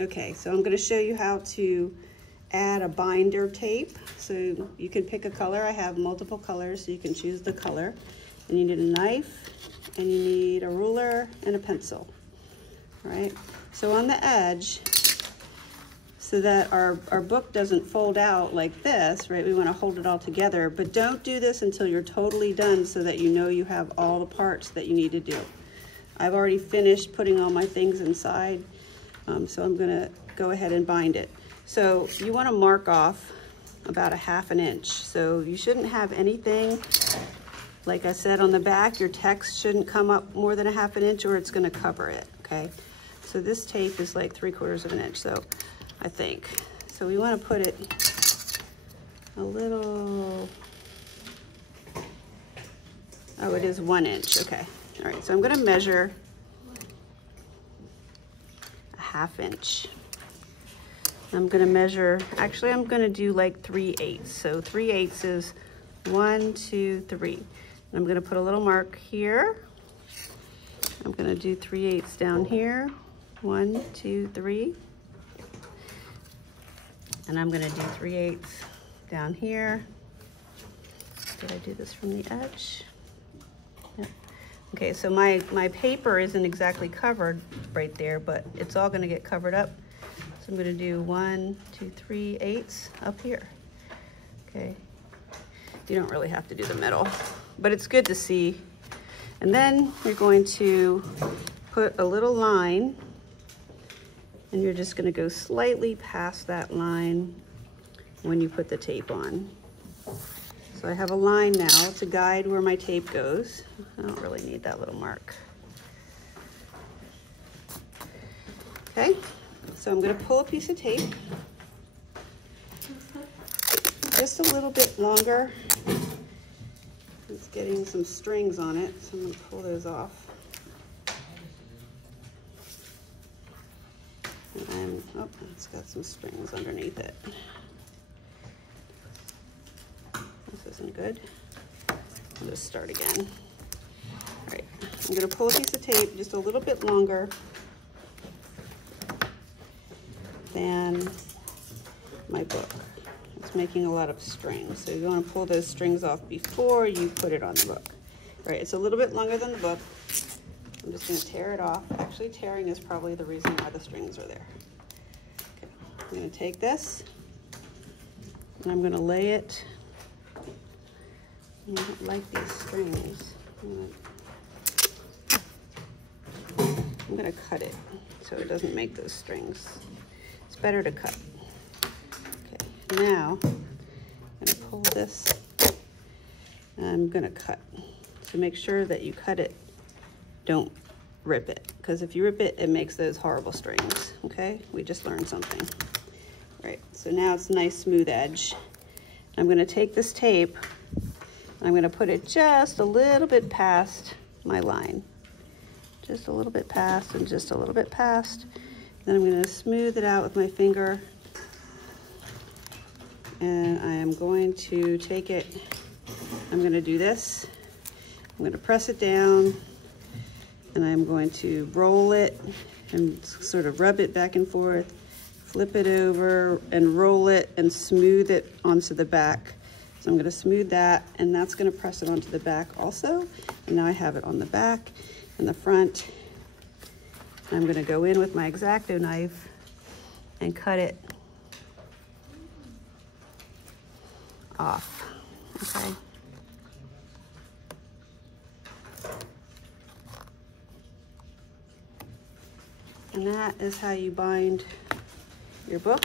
Okay, so I'm going to show you how to add a binder tape. So you can pick a color. I have multiple colors, so you can choose the color. And you need a knife, and you need a ruler and a pencil. All right, so on the edge, so that our book doesn't fold out like this, right? We want to hold it all together, but don't do this until you're totally done so that you know you have all the parts that you need to do. I've already finished putting all my things inside, so I'm gonna go ahead and bind it. So you want to mark off about 1/2 inch. So you shouldn't have anything, like I said, on the back. Your text shouldn't come up more than 1/2 inch or it's gonna cover it, okay? So this tape is like 3/4 inch, so I think. So we want to put it a little, oh, it is 1 inch, okay. All right, so I'm gonna measure 1/2 inch. I'm gonna measure, actually I'm gonna do like 3/8. So 3/8 is 1, 2, 3. And I'm gonna put a little mark here. I'm gonna do 3/8 down here. 1, 2, 3. And I'm gonna do 3/8 down here. Did I do this from the edge? Yep. Okay, so my paper isn't exactly covered right there, but it's all gonna get covered up. So I'm gonna do 1, 2, 3/8 up here. Okay, you don't really have to do the middle, but it's good to see. And then you're going to put a little line, and you're just gonna go slightly past that line when you put the tape on. So I have a line now to guide where my tape goes. I don't really need that little mark. Okay, so I'm gonna pull a piece of tape, just a little bit longer. It's getting some strings on it, so I'm gonna pull those off. And oh, it's got some strings underneath it. This isn't good. I'll just start again. All right, I'm gonna pull a piece of tape just a little bit longer than my book. It's making a lot of strings, so you want to pull those strings off before you put it on the book. All right, it's a little bit longer than the book. I'm just going to tear it off. Actually, tearing is probably the reason why the strings are there. Okay, I'm going to take this and I'm going to lay it. I don't like these strings. I'm going to cut it so it doesn't make those strings. It's better to cut. Okay, now I'm going to pull this and I'm going to cut. So make sure that you cut it. Don't rip it, because if you rip it, it makes those horrible strings. Okay, we just learned something. Right, so now it's a nice smooth edge. I'm going to take this tape and I'm going to put it just a little bit past my line. Just a little bit past and just a little bit past. Then I'm going to smooth it out with my finger. And I am going to take it, I'm going to do this. I'm going to press it down and I'm going to roll it and sort of rub it back and forth, flip it over and roll it and smooth it onto the back. So I'm going to smooth that, and that's going to press it onto the back also. And now I have it on the back and the front. I'm going to go in with my X-Acto knife and cut it off, okay? And that is how you bind your book.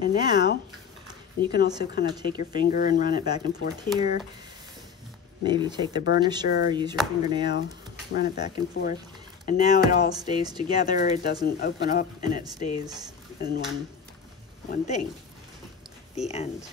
And now, you can also kind of take your finger and run it back and forth here. Maybe take the burnisher or use your fingernail, run it back and forth. And now it all stays together. It doesn't open up and it stays in one thing. The end.